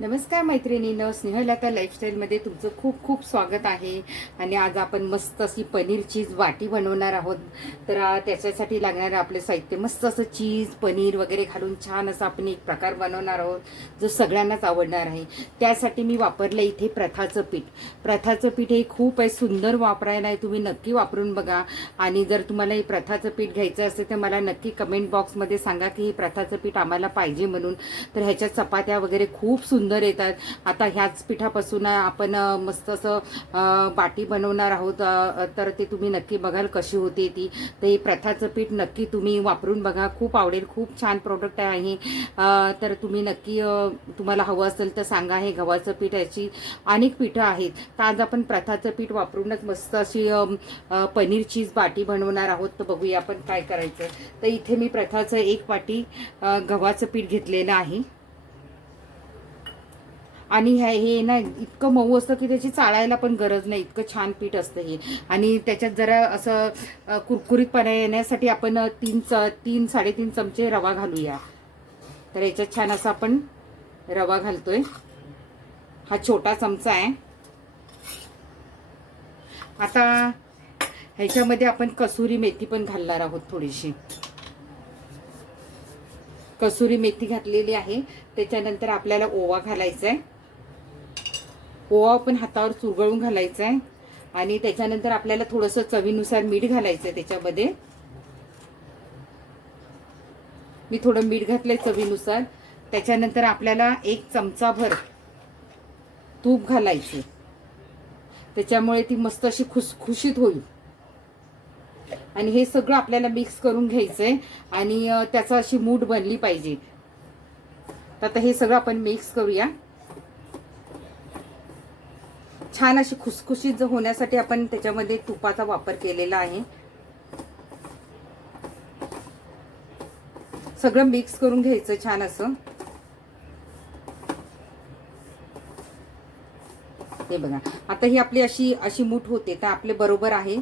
नमस्कार मैत्रिणीनं स्नेहलता लाईफस्टाईलमध्ये तुमचं खूप खूप स्वागत आहे. आणि आज आपण मस्त अशी पनीर चीज वाटी बनवणार आहोत. तर त्याच्यासाठी लागणारं आपलं साहित्य मस्त असं चीज पनीर वगैरे घालून छान असं आपण एक प्रकार बनवणार आहोत जो सगळ्यांनाच आवडणार आहे. त्यासाठी मी वापरलं इथे प्रथाचं पीठ. प्रथाचं पीठ हे खूप आहे सुंदर वापरायला आहे तुम्ही नक्की वापरून बघा. आणि जर तुम्हाला हे प्रथाचं पीठ घ्यायचं असेल तर मला नक्की कमेंट बॉक्समध्ये सांगा की हे प्रथाचं पीठ आम्हाला पाहिजे म्हणून. तर ह्याच्या चपात्या वगैरे खूप सुंदर येतात. आता ह्याच पिठापासून आपण मस्त असं बाटी बनवणार आहोत. तर ते तुम्ही नक्की बघाल कशी होते ती. तर हे प्रथाचं पीठ नक्की तुम्ही वापरून बघा. खूप आवडेल. खूप छान प्रोडक्ट आहे. तर तुम्ही नक्की तुम्हाला हवं असेल तर सांगा. हे गव्हाचं पीठ याची अनेक पीठं आहेत. तर आज आपण प्रथाचं पीठ वापरूनच मस्त अशी पनीर चीज बाटी बनवणार आहोत. तर बघूया आपण काय करायचं. तर इथे मी प्रथाचं एक वाटी गव्हाचं पीठ घेतलेलं आहे. आणि ह्या हे ना इतकं मऊ असतं की त्याची चाळायला पण गरज नाही. इतकं छान पीठ असतं हे. आणि त्याच्यात जरा असं कुरकुरीतपणा येण्यासाठी आपण तीन च तीन साडेतीन चमचे रवा घालूया. तर याच्यात छान असा आपण रवा घालतोय. हा छोटा चमचा आहे. आता ह्याच्यामध्ये आपण कसुरी मेथी पण घालणार आहोत थोडीशी. कसुरी मेथी घातलेली आहे. त्याच्यानंतर आपल्याला ओवा घालायचा आहे ओवा पण हातावर चुरगळून घालायचा आहे आणि त्याच्यानंतर आपल्याला थोडंसं चवीनुसार मीठ घालायचं आहे त्याच्यामध्ये. मी थोडं मीठ घातलंय चवीनुसार. त्याच्यानंतर आपल्याला एक चमचाभर तूप घालायचे त्याच्यामुळे ती मस्त अशी खुसखुशीत होईल. आणि हे सगळं आपल्याला मिक्स करून घ्यायचंय. आणि त्याचा अशी मूठ बनली पाहिजे. तर आता हे सगळं आपण मिक्स करूया. छान अशी खुसखुशीत ज होण्यासाठी आपण त्याच्यामध्ये तुपाचा वापर केलेला आहे. सगळं मिक्स करून घ्यायचं छान असं. हे बघा. आता ही आपली अशी अशी मूठ होते तर आपले बरोबर आहे.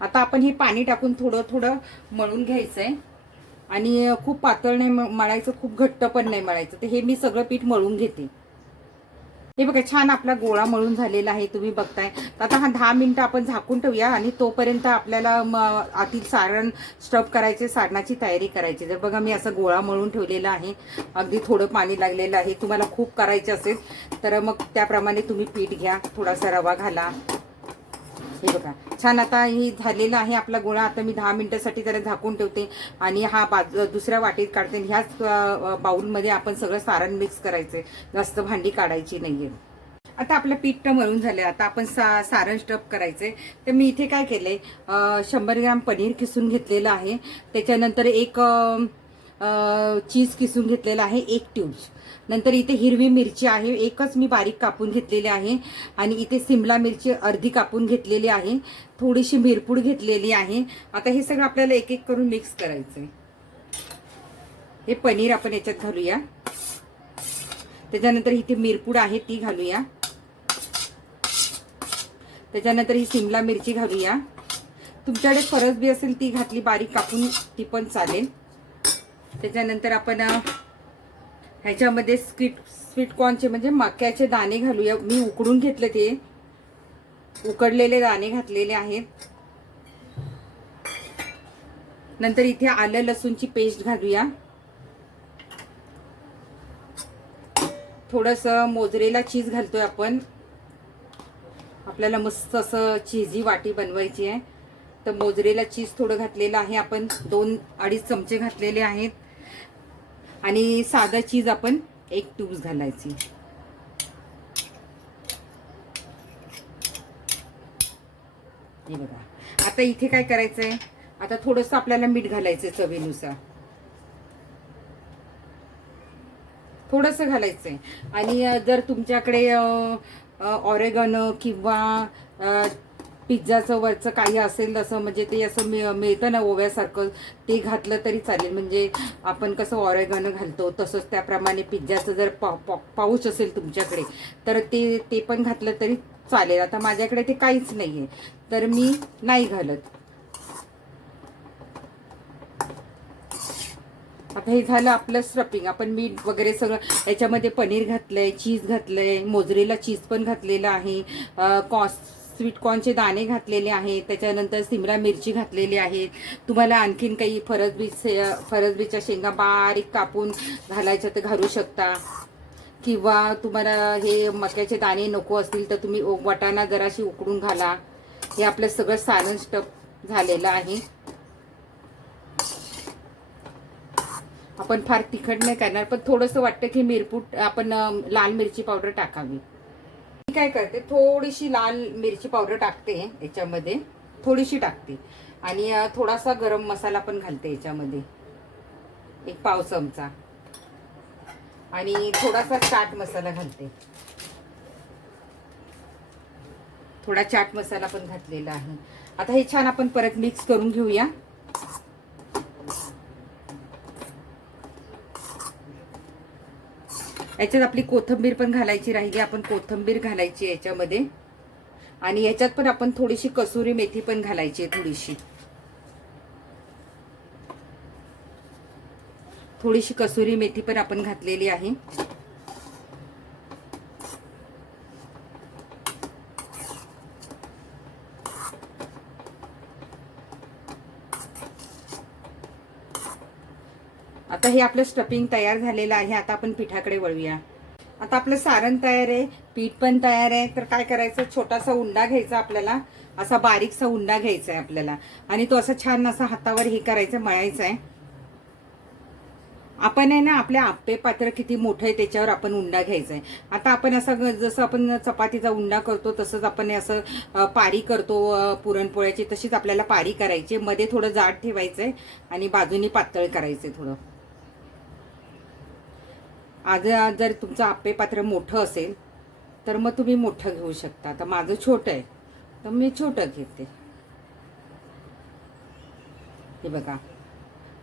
आता आपण हे पाणी टाकून थोडं थोडं मळून घ्यायचंय. आणि खूप पातळ नाही म- मळायचं खूप घट्ट पण नाही मळायचं. तर हे मी सगळं पीठ मळून घेते. हे बघा छान आपला गोळा मळून झालेला आहे तुम्ही बघताय. आता हा दहा मिनिटं आपण झाकून ठेवूया आणि तोपर्यंत आपल्याला आतील सारण स्टफ करायचे सारणाची तयारी करायची. जर बघा मी असं गोळा मळून ठेवलेला आहे. अगदी थोडं पाणी लागलेलं आहे. तुम्हाला खूप करायचे असेल तर मग त्याप्रमाणे तुम्ही पीठ घ्या थोडासा रवा घाला. हे बघा. छान आता ही झालेला आहे आपला गोळा. आता मी दहा मिनिटासाठी त्याला झाकून ठेवते आणि हा बाज दुसऱ्या वाटीत काढते आणि ह्याच बाऊलमध्ये बाउलमध्ये आपण सगळं सारण मिक्स करायचं जास्त भांडी काढायची नाहीये. आता आपलं पीठ तर मळून झालंय. आता आपण सा सारण स्टफ करायचंय. तर मी इथे काय केलं आहे शंभर ग्राम पनीर किसून घेतलेलं आहे. त्याच्यानंतर एक चीज किसून घेतलेला आहे. एक ट्यूब्स नंतर इथे हिरवी मिरची आहे एकच मी बारीक कापून घेतलेली आहे आणि इथे सिमला मिरची अर्धी कापून घेतलेली आहे थोडीशी मिरपूड घेतलेली आहे. आता हे सगळं आपल्याला एक एक करून मिक्स करायचं आहे हे पनीर आपण याच्यात घालूया. त्याच्यानंतर इथे मिरपूड आहे ती घालूया. त्याच्यानंतर ही सिमला मिरची घालूया. तुमच्याकडे फरस बी असेल ती घातली बारीक कापून ती पण चालेल. त्याच्यानंतर आपण ह्याच्यामध्ये स्वीट स्वीट कॉर्नचे म्हणजे मक्याचे दाणे घालूया. मी उकडून घेतले ते. उकडलेले दाणे घातलेले आहेत. नंतर इथे आलं लसूणची पेस्ट घालूया. थोडस मोजरेला चीज घालतोय आपण. आपल्याला मस्त असं चीजी वाटी बनवायची आहे. तर मोजरेला चीज थोडं घातलेलं आहे. आपण दोन अडीच चमचे घातलेले आहेत. आणि साधा चीज आपण एक ट्यूब्स घालायची. हे बघा. आता इथे काय करायचंय? आता थोडस आपल्याला मीठ घालायचंय चवीनुसार. थोडस घालायचंय. आणि जर तुमच्याकडे ऑरेगन किंवा पिझ्झाचं वरचं काही असेल असं म्हणजे ते असं मिळ- मिळतं ना ओव्यासारखं ते घातलं तरी चालेल. म्हणजे आपण कसं ऑरेगन घालतो तसंच त्याप्रमाणे पिझ्झाचं जर पा पा- पाऊच असेल तुमच्याकडे तर ते ते पण घातलं तरी चालेल. आता माझ्याकडे ते काहीच नाही आहे तर मी नाही घालत. आता हे झालं आपलं स्ट्रपिंग आपण मीठ वगैरे सगळं याच्यामध्ये पनीर घातलंय चीज घातलंय मोजरेला चीज पण घातलेलं आहे. कॉस स्वीटकॉर्नचे दाणे घातलेले आहेत त्याच्यानंतर सिमला मिरची घातलेली आहे तुम्हाला आणखीन काही फरसबीज फरसबीजच्या शेंगा बारीक कापून घालायच्या तर घालू शकता. किंवा तुम्हाला हे मक्याचे दाणे नको असतील तर तुम्ही ओ- वाटाणा जराशी उकडून घाला. हे आपलं सगळं सारण स्टप झालेलं आहे. आपण फार तिखट नाही करणार पण थोडंसं वाटतं की मिरपूट आपण लाल मिरची पावडर टाकावी. मी काय करते थोडीशी लाल मिरची पावडर टाकते याच्यामध्ये थोडीशी टाकते. आणि थोडासा गरम मसाला पण घालते याच्यामध्ये एक पाव चमचा. आणि थोडासा चाट मसाला घालते. थोडा चाट मसाला पण घातलेला आहे. आता हे छान आपण परत मिक्स करून घेऊया. याच्यात आपली कोथंबीर पण घालायची राहिली आपण कोथंबीर घालायची याच्यामध्ये. आणि याच्यात पण आपण थोडीशी कसुरी मेथी पण घालायची आहे थोडीशी. थोडीशी कसुरी मेथी पण आपण घातलेली आहे. आता हे आपलं स्टफिंग तयार झालेलं आहे. आता आपण पिठाकडे वळूया. आता आपलं सारण तयार आहे. पीठ पण तयार आहे. तर काय करायचं? छोटासा उंडा घ्यायचा आपल्याला. असा बारीकसा उंडा घ्यायचा आहे आपल्याला. आणि तो असा छान असा हातावर हे करायचं मळायचं आहे. आपण आहे ना आपल्या आप्पे पात्र किती मोठं आहे त्याच्यावर आपण उंडा घ्यायचा आहे. आता आपण असं ग- जसं आपण चपातीचा उंडा करतो तसंच आपण असं पारी करतो पुरणपोळ्याची तशीच आपल्याला पारी करायची मध्ये थोडं जाड ठेवायचं आहे आणि बाजूनी पातळ करायचं आहे थोडं. आज जर तुमचं आप्पे पात्र मोठं असेल तर मग तुम्ही मोठं घेऊ शकता. आता माझं छोटं आहे तर मी छोटं घेते. हे बघा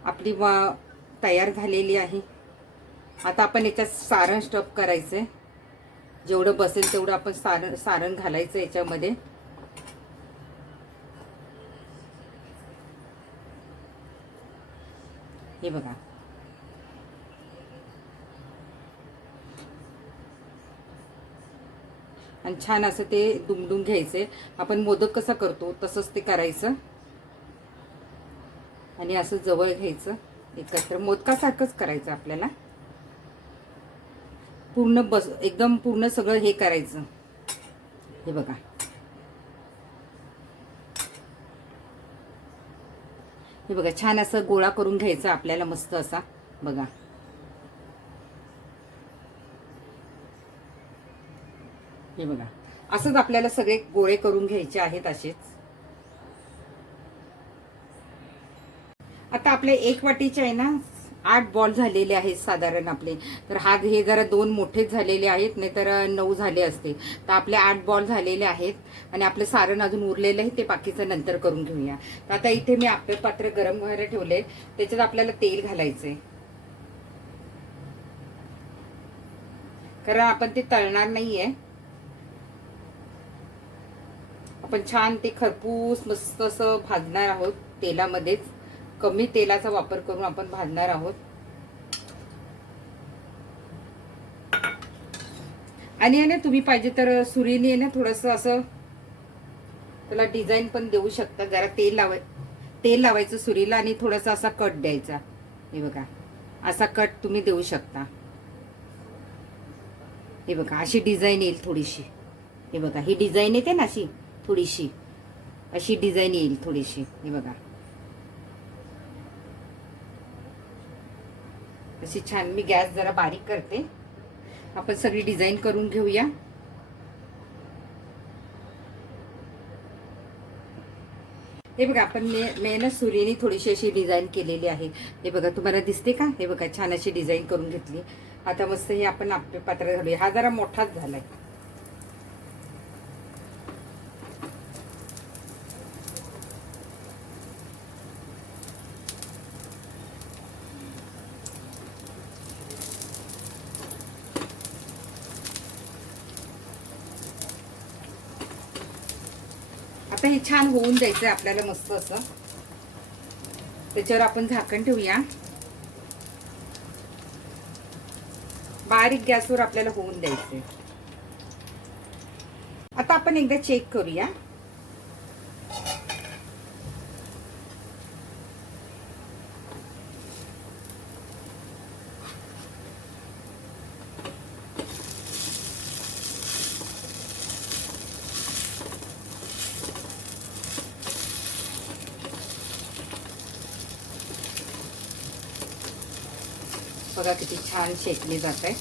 आपली वा तयार झालेली आहे. आता आपण याच्यात सारण स्टफ करायचं आहे जेवढं बसेल तेवढं आपण सारण सारण घालायचं याच्यामध्ये. हे बघा आणि छान असं ते दुमडून घ्यायचे. आपण मोदक कसा करतो तसंच ते करायचं. आणि असं जवळ घ्यायचं एकत्र. मोदकासारखंच करायचं आपल्याला. पूर्ण बस एकदम पूर्ण सगळं हे करायचं. हे बघा. हे बघा छान असं गोळा करून घ्यायचा आपल्याला मस्त असा. बघा. हे बघा. असंच आपल्याला सगळे गोळे करून घ्यायचे आहेत असेच. आता आपले एक वाटीचे आहे ना आठ बॉल झालेले आहेत साधारण आपले. तर हा हे जरा दोन मोठेच झालेले आहेत नाहीतर नऊ झाले असते तर आपले आठ बॉल झालेले आहेत आणि आपलं सारण अजून उरलेलं आहे ते बाकीचं नंतर करून घेऊया. तर आता इथे मी आपले पात्र गरम व्हायला ठेवले त्याच्यात आपल्याला तेल घालायचंय. कारण आपण ते तळणार नाहीये. आपण छान ते खरपूस मस्त असं भाजणार आहोत तेलामध्येच. कमी तेलाचा वापर करून आपण भाजणार आहोत. आणि आहे ना तुम्ही पाहिजे तर सुरीने आहे ना थोडंसं असं त्याला डिझाईन पण देऊ शकता. जरा तेल लावाय तेल लावायचं सुरीला आणि थोडासा असा कट द्यायचा. हे बघा. असा कट तुम्ही देऊ शकता. हे बघा अशी डिझाईन येईल थोडीशी. हे बघा ही डिझाईन येते ना अशी? थोडीशी. अशी डिझाईन येईल थोडीशी. हे बघा. अशी छान मी गॅस जरा बारीक करते. आपण सगळी डिझाईन करून घेऊया. हे बघा आपण मे मेहनत सुरीने थोडीशी अशी डिझाईन केलेली आहे. हे बघा तुम्हाला दिसते का? हे बघा छान अशी डिझाईन करून घेतली. आता मस्त हे आपण आपल्या पात्र घालूया हा जरा मोठाच झालाय. आता हे छान होऊन जायचं आहे आपल्याला मस्त असं. त्याच्यावर आपण झाकण ठेवूया. बारीक गॅसवर आपल्याला होऊन द्यायचं आता आपण एकदा चेक करूया. बघा किती छान शेकली जात आहे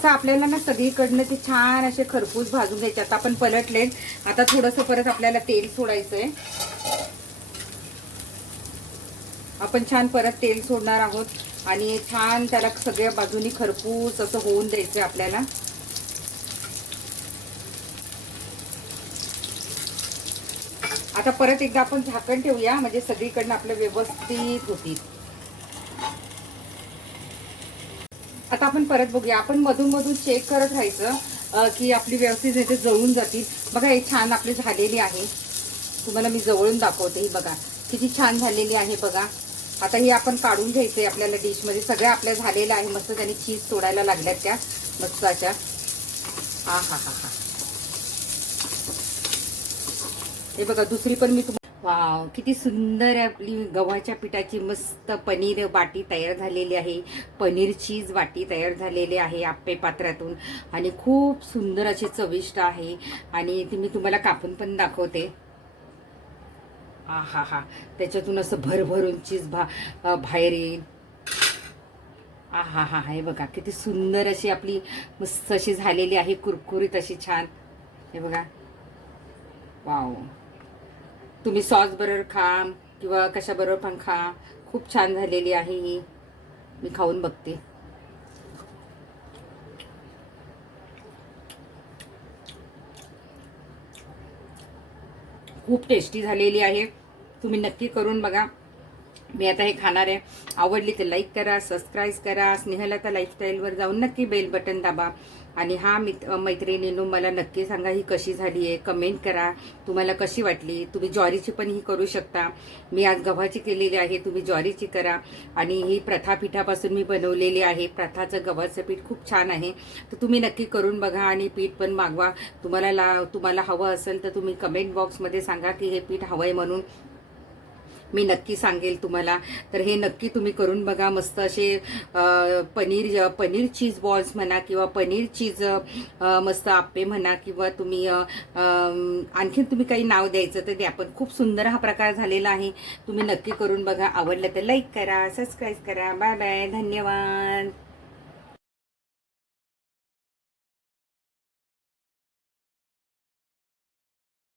असं आपल्याला ना सगळीकडनं ते छान असे खरपूस भाजून घ्यायचे. आता आपण पलटले आता थोडंसं परत आपल्याला तेल सोडायचंय. आपण छान परत तेल सोडणार आहोत. आणि छान त्याला सगळ्या बाजूनी खरपूस असं होऊन द्यायचं आपल्याला. आता परत एकदा आपण झाकण ठेवूया. म्हणजे सगळीकडनं आपलं व्यवस्थित होतील. आता आपण परत बघूया. आपण मधून मधून चेक करत राहायचं की आपली व्यवस्थित इथे जळून जातील. बघा हे छान आपली झालेली आहे. तुम्हाला मी जवळून दाखवते ही बघा. किती छान झालेली आहे बघा. आता ही आपण काढून घ्यायचे आपल्याला डिशमध्ये. सगळ्या आपल्या झालेल्या आहे. मस्त त्याने चीज सोडायला लागल्यात त्या मस्त अशा हा हा हा हा. हे बघा दुसरी पण मी तुम्हाला वाव किती सुंदर आपली गव्हाच्या पिठाची मस्त पनीर वाटी तयार झालेली आहे. पनीर चीज वाटी तयार झालेली आहे आप्पे पात्रातून. आणि खूप सुंदर असे चविष्ट आहे. आणि ती मी तुम्हाला कापून पण दाखवते. हा हा हा त्याच्यातून असं भरभरून चीज भा बाहेर येईल. आ हा हा हे बघा किती सुंदर अशी आपली मस्त अशी झालेली आहे कुरकुरीत अशी छान. हे बघा. वाव. तुम्ही सॉस बरोबर खा किंवा कशाबरोबर पण खा. खूप छान झालेली आहे ही. मी खाऊन बघते. खूप टेस्टी झालेली आहे. तुम्ही नक्की करून बघा. मी आता हे खाणार आहे. आवडली तर लाईक करा सबस्क्राईब करा स्नेहलता लाईफस्टाईलवर जाऊन नक्की बेल बटन दाबा. आणि हा मित मैत्रिणीनो मला नक्की सांगा ही कशी झाली आहे. कमेंट करा. तुम्हाला कशी वाटली? तुम्ही ज्वारीची पण ही करू शकता. मी आज गव्हाची केलेली आहे तुम्ही ज्वारीची करा. आणि ही प्रथा पिठापासून मी बनवलेली आहे. प्रथाचं गव्हाचं पीठ खूप छान आहे. तर तुम्ही नक्की करून बघा आणि पीठ पण मागवा. तुम्हाला ला तुम्हाला हवं असेल तर तुम्ही कमेंट बॉक्समध्ये सांगा की हे पीठ हवं आहे म्हणून. मी नक्की सांगेल तुम्हाला. तर हे नक्की तुम्ही करून बघा. मस्त असे पनीर पनीर चीज बॉल्स म्हणा किंवा पनीर चीज मस्त आप्पे म्हणा किंवा तुम्ही आणखीन तुम्ही काही नाव द्यायचं तर द्या. पण खूप सुंदर हा प्रकार झालेला आहे. तुम्ही नक्की करून बघा. आवडलं तर लाईक करा सबस्क्राईब करा. बाय बाय धन्यवाद.